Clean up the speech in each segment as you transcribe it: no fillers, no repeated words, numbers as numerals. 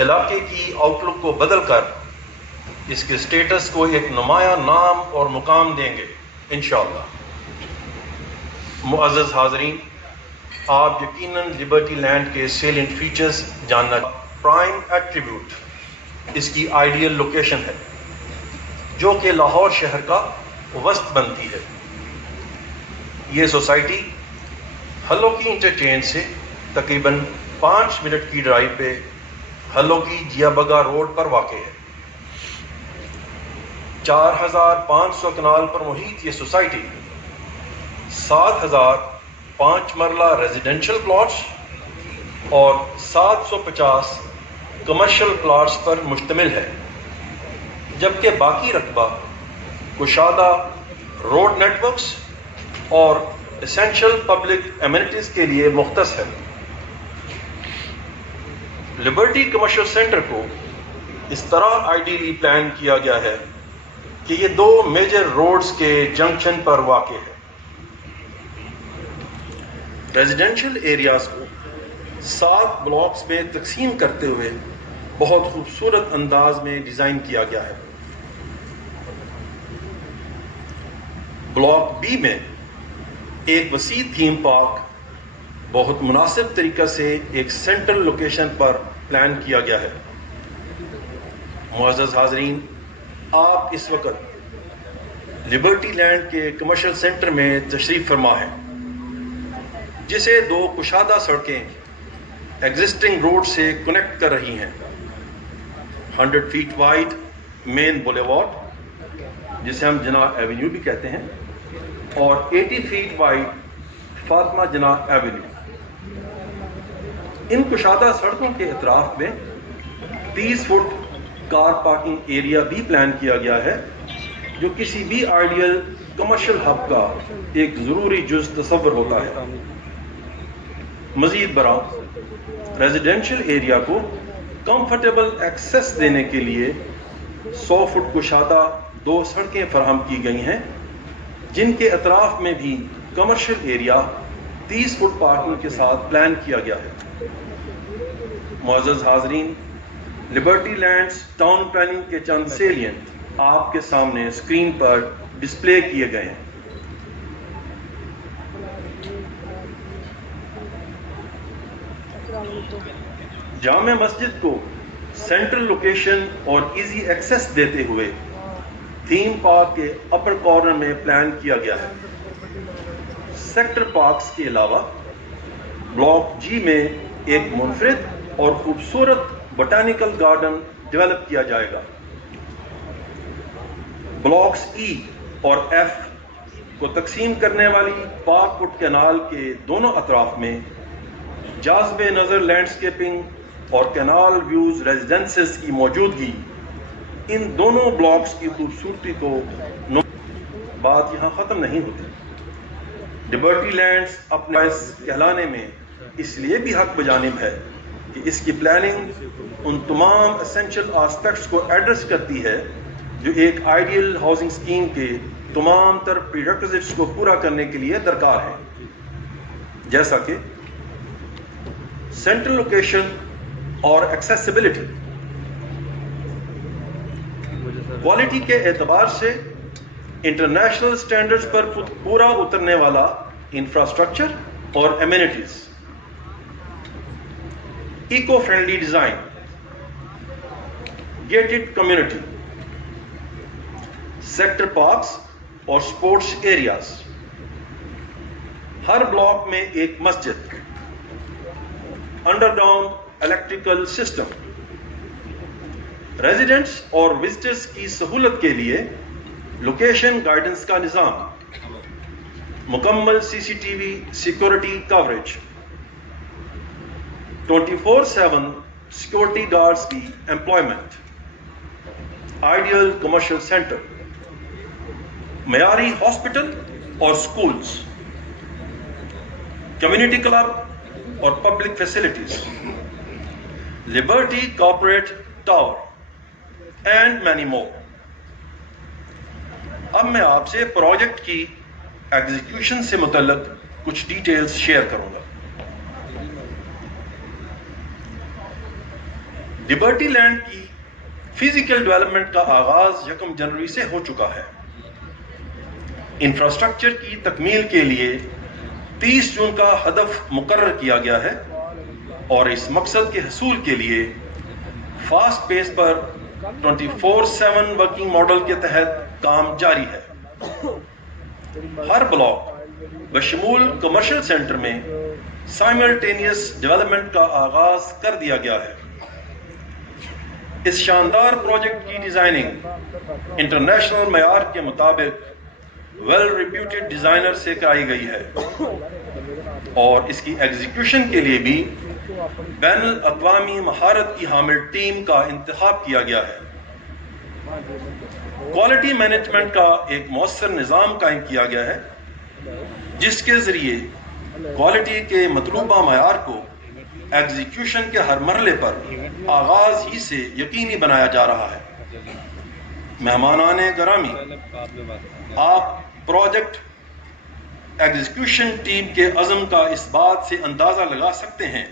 علاقے کی آؤٹ لک کو بدل کر اس کے سٹیٹس کو ایک نمایاں نام اور مقام دیں گے انشاءاللہ۔ معزز حاضرین، آپ یقیناً لبرٹی لینڈ کے سیلینٹ فیچرز جاننا۔ پرائم ایٹریبیوٹ اس کی آئیڈیل لوکیشن ہے، جو کہ لاہور شہر کا وسط بنتی ہے۔ یہ سوسائٹی ہلوکی انٹرچینج سے تقریباً 5 منٹ کی ڈرائیو پہ ہلوکی جیا بگا روڈ پر واقع ہے۔ 4500 کنال پر محیط یہ سوسائٹی 7005 مرلہ ریزیڈینشل پلاٹس اور 750 کمرشل پلاٹس پر مشتمل ہے، جبکہ باقی رقبہ کشادہ روڈ نیٹ ورکس اور اسینشل پبلک ایمینٹیز کے لیے مختص ہے۔ لبرٹی کمرشل سینٹر کو اس طرح آئیڈیلی پلان کیا گیا ہے کہ یہ 2 میجر روڈز کے جنکشن پر واقع ہے۔ ریزیڈینشل ایریاز کو 7 بلاکس میں تقسیم کرتے ہوئے بہت خوبصورت انداز میں ڈیزائن کیا گیا ہے۔ بلاک بی میں ایک وسیع تھیم پارک بہت مناسب طریقہ سے ایک سینٹرل لوکیشن پر پلان کیا گیا ہے۔ معزز حاضرین، آپ اس وقت لبرٹی لینڈ کے کمرشل سینٹر میں تشریف فرما ہیں، جسے 2 کشادہ سڑکیں ایگزسٹنگ روڈ سے کنیکٹ کر رہی ہیں۔ 100 فیٹ وائڈ مین بولیوارڈ، جسے ہم جناح ایونیو بھی کہتے ہیں، اور 80 فیٹ وائڈ فاطمہ جناح ایونیو۔ ان کشادہ سڑکوں کے اطراف میں 30 فٹ کار پارکنگ ایریا بھی پلان کیا گیا ہے، جو کسی بھی آئیڈیل کمرشل ہب کا ایک ضروری جز تصور ہوتا ہے۔ مزید برآں ریزیڈینشل ایریا کو کمفرٹیبل ایکسیس دینے کے لیے 100 فٹ کشادہ 2 سڑکیں فراہم کی گئی ہیں، جن کے اطراف میں بھی کمرشل ایریا 30 فٹ پارکنگ کے ساتھ پلان کیا گیا ہے۔ معزز حاضرین، لبرٹی لینڈز ٹاؤن پلاننگ کے چند سیلینٹ آپ کے سامنے اسکرین پر ڈسپلے کیے گئے ہیں۔ جامع مسجد کو سینٹرل لوکیشن اور ایزی ایکسیس دیتے ہوئے تھیم پارک کے اپر کارنر میں پلان کیا گیا ہے۔ سیکٹر پارکس کے علاوہ بلاک جی میں ایک منفرد اور خوبصورت بوٹینیکل گارڈن ڈیولپ کیا جائے گا۔ بلاکس ای اور ایف کو تقسیم کرنے والی پارک فٹ کینال کے دونوں اطراف میں جاذب نظر لینڈسکیپنگ اور کینال ویوز ریزیڈنسز کی موجودگی ان دونوں بلاکس کی خوبصورتی کو بات یہاں ختم نہیں ہوتی۔ لبرٹی لینڈز اپنے باعث کہلانے میں اس لیے بھی حق بجانب ہے کہ اس کی پلاننگ ان تمام اسینشل آسپیکٹس کو ایڈریس کرتی ہے جو ایک آئیڈیل ہاؤسنگ اسکیم کے تمام تر پریریکوزٹس کو پورا کرنے کے لیے درکار ہے، جیسا کہ سینٹرل لوکیشن اور ایکسیسیبلٹی۔ کوالٹی کے اعتبار سے انٹرنیشنل سٹینڈرڈز پر پورا اترنے والا انفراسٹرکچر اور amenities, eco friendly design, gated community, sector parks اور سپورٹس ایریاز۔ ہر بلاک میں ایک مسجد، underground electrical system, residents اور وزٹرز کی سہولت کے لیے لوکیشن گائیڈنس کا نظام، مکمل CCTV security coverage, 24/7 security guards کی امپلائمنٹ، آئیڈیل کمرشل سینٹر، معیاری ہاسپٹل اور سکولز، کمیونٹی کلب اور public facilities, Liberty corporate tower and many more. اب میں آپ سے پروجیکٹ کی ایگزیکیوشن سے متعلق کچھ ڈیٹیلز شیئر کروں گا۔ لبرٹی لینڈ کی فزیکل ڈیولپمنٹ کا آغاز 1 جنوری سے ہو چکا ہے۔ انفراسٹرکچر کی تکمیل کے لیے 30 جون کا ہدف مقرر کیا گیا ہے اور اس مقصد کے حصول کے لیے فاسٹ پیس پر 24/7 ورکنگ ماڈل کے تحت کام جاری ہے۔ ہر بلاک بشمول کمرشل سینٹر میں سائملٹینیس ڈیولپمنٹ کا آغاز کر دیا گیا ہے۔ اس شاندار پروجیکٹ کی ڈیزائننگ انٹرنیشنل معیار کے مطابق ویل ریپیوٹیڈ ڈیزائنر سے کرائی گئی ہے اور اس کی ایگزیکیوشن کے لیے بھی بین الاقوامی مہارت کی حامل ٹیم کا انتخاب کیا گیا ہے۔ کوالٹی مینجمنٹ کا ایک مؤثر نظام قائم کیا گیا ہے جس کے ذریعے کوالٹی کے مطلوبہ معیار کو ایگزیکیوشن کے ہر مرحلے پر آغاز ہی سے یقینی بنایا جا رہا ہے۔ مہمانان گرامی، آپ پروجیکٹ ایگزیکیوشن ٹیم کے عزم کا اس بات سے اندازہ لگا سکتے ہیں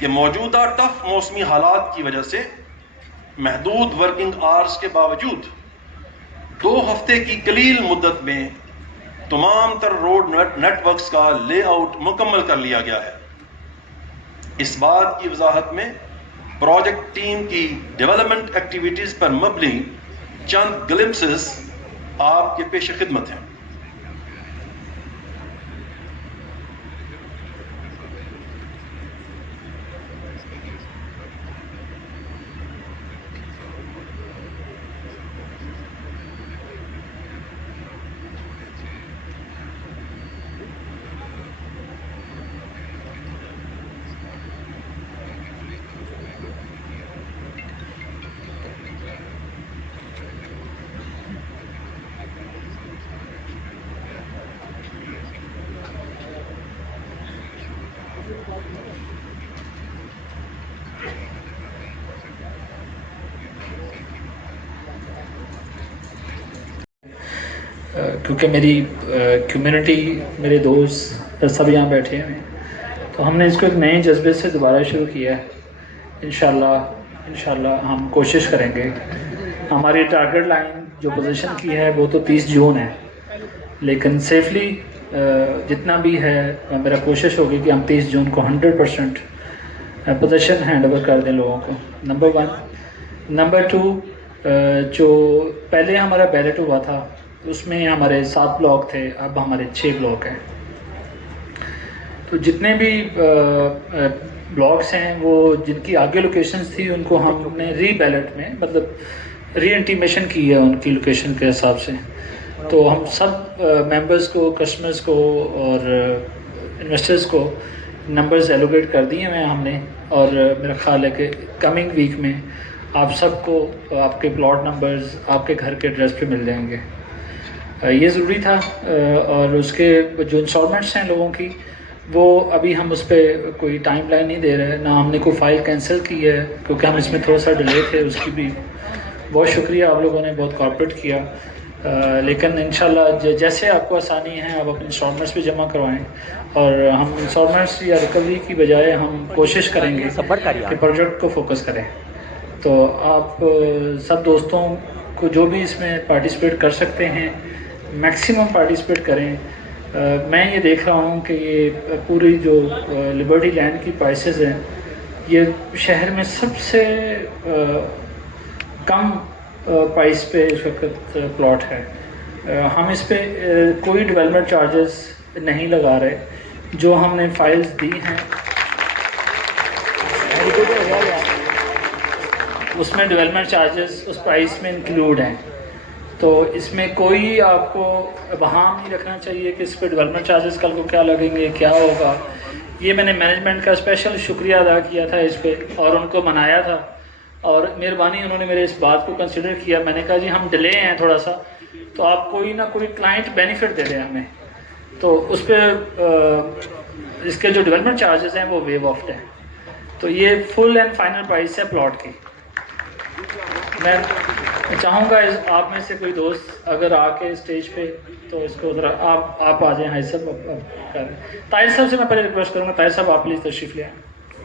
کہ موجودہ ٹف موسمی حالات کی وجہ سے محدود ورکنگ آورز کے باوجود 2 ہفتے کی قلیل مدت میں تمام تر روڈ نیٹ ورکس کا لے آؤٹ مکمل کر لیا گیا ہے۔ اس بات کی وضاحت میں پروجیکٹ ٹیم کی ڈیولپمنٹ ایکٹیویٹیز پر مبنی چند گلمپسز آپ کے پیش خدمت ہیں۔ کیونکہ میری کمیونٹی، میرے دوست سب یہاں بیٹھے ہیں، تو ہم نے اس کو ایک نئے جذبے سے دوبارہ شروع کیا ہے۔ انشاءاللہ ہم کوشش کریں گے۔ ہماری ٹارگٹ لائن جو پوزیشن کی ہے وہ تو 30 جون ہے، لیکن سیفلی جتنا بھی ہے میرا کوشش ہوگی کہ ہم 30 جون کو 100% پوزیشن ہینڈ اوور کر دیں لوگوں کو، نمبر 1۔ نمبر 2، جو پہلے ہمارا بیلٹ ہوا تھا اس میں ہمارے 7 بلاک تھے، اب ہمارے 6 بلاک ہیں۔ تو جتنے بھی بلاکس ہیں وہ جن کی آگے لوکیشنز تھی ان کو ہم نے ری بیلٹ میں مطلب ری انٹیمیشن کی ہے ان کی لوکیشن کے حساب سے۔ تو ہم سب ممبرز کو، کسٹمرز کو اور انویسٹرز کو نمبرز ایلوکیٹ کر دیے ہیں ہم نے، اور میرا خیال ہے کہ کمنگ ویک میں آپ سب کو آپ کے پلاٹ نمبرز آپ کے گھر کے ایڈریس پہ مل جائیں گے۔ یہ ضروری تھا۔ اور اس کے جو انسٹالمنٹس ہیں لوگوں کی، وہ ابھی ہم اس پہ کوئی ٹائم لائن نہیں دے رہے، نہ ہم نے کوئی فائل کینسل کی ہے کیونکہ ہم اس میں تھوڑا سا ڈیلے تھے، اس کی بھی بہت شکریہ، آپ لوگوں نے بہت کوآپریٹ کیا۔ لیکن انشاءاللہ جیسے آپ کو آسانی ہے آپ اپنے انسٹالمنٹس بھی جمع کروائیں، اور ہم انسٹالمنٹس یا ریکوری کی بجائے ہم کوشش کریں گے کہ پروجیکٹ کو فوکس کریں۔ تو آپ سب دوستوں کو جو بھی اس میں پارٹیسپیٹ کر سکتے ہیں میکسیمم پارٹیسپیٹ کریں۔ میں یہ دیکھ رہا ہوں کہ یہ پوری جو لبرٹی لینڈ کی پرائسز ہیں، یہ شہر میں سب سے کم پرائس پہ اس وقت پلاٹ ہے۔ ہم اس پہ کوئی ڈیولپمنٹ چارجز نہیں لگا رہے، جو ہم نے فائلز دی ہیں اس میں ڈیولپمنٹ چارجز اس پرائس میں انکلوڈ ہیں۔ تو اس میں کوئی آپ کو ابہام نہیں رکھنا چاہیے کہ اس پہ ڈیولپمنٹ چارجز کل کو کیا لگیں گے، کیا ہوگا۔ یہ میں نے مینجمنٹ کا اسپیشل شکریہ ادا کیا تھا اس پہ، اور ان کو منایا تھا، اور مہربانی انہوں نے میرے اس بات کو کنسیڈر کیا۔ میں نے کہا جی ہم ڈیلے ہیں تھوڑا سا، تو آپ کوئی نہ کوئی کلائنٹ بینیفٹ دے دیں ہمیں، تو اس پہ اس کے جو ڈیولپمنٹ چارجز ہیں وہ ویو آف ہیں۔ تو یہ فل اینڈ فائنل پرائس ہے پلاٹ کی۔ میں چاہوں گا آپ میں سے کوئی دوست اگر آ کے اسٹیج پہ، تو اس کو ذرا آپ آ جائیں۔ طاہر صاحب سے میں پہلے ریکویسٹ کروں گا، طاہر صاحب آپ پلیز تشریف لے آئیں۔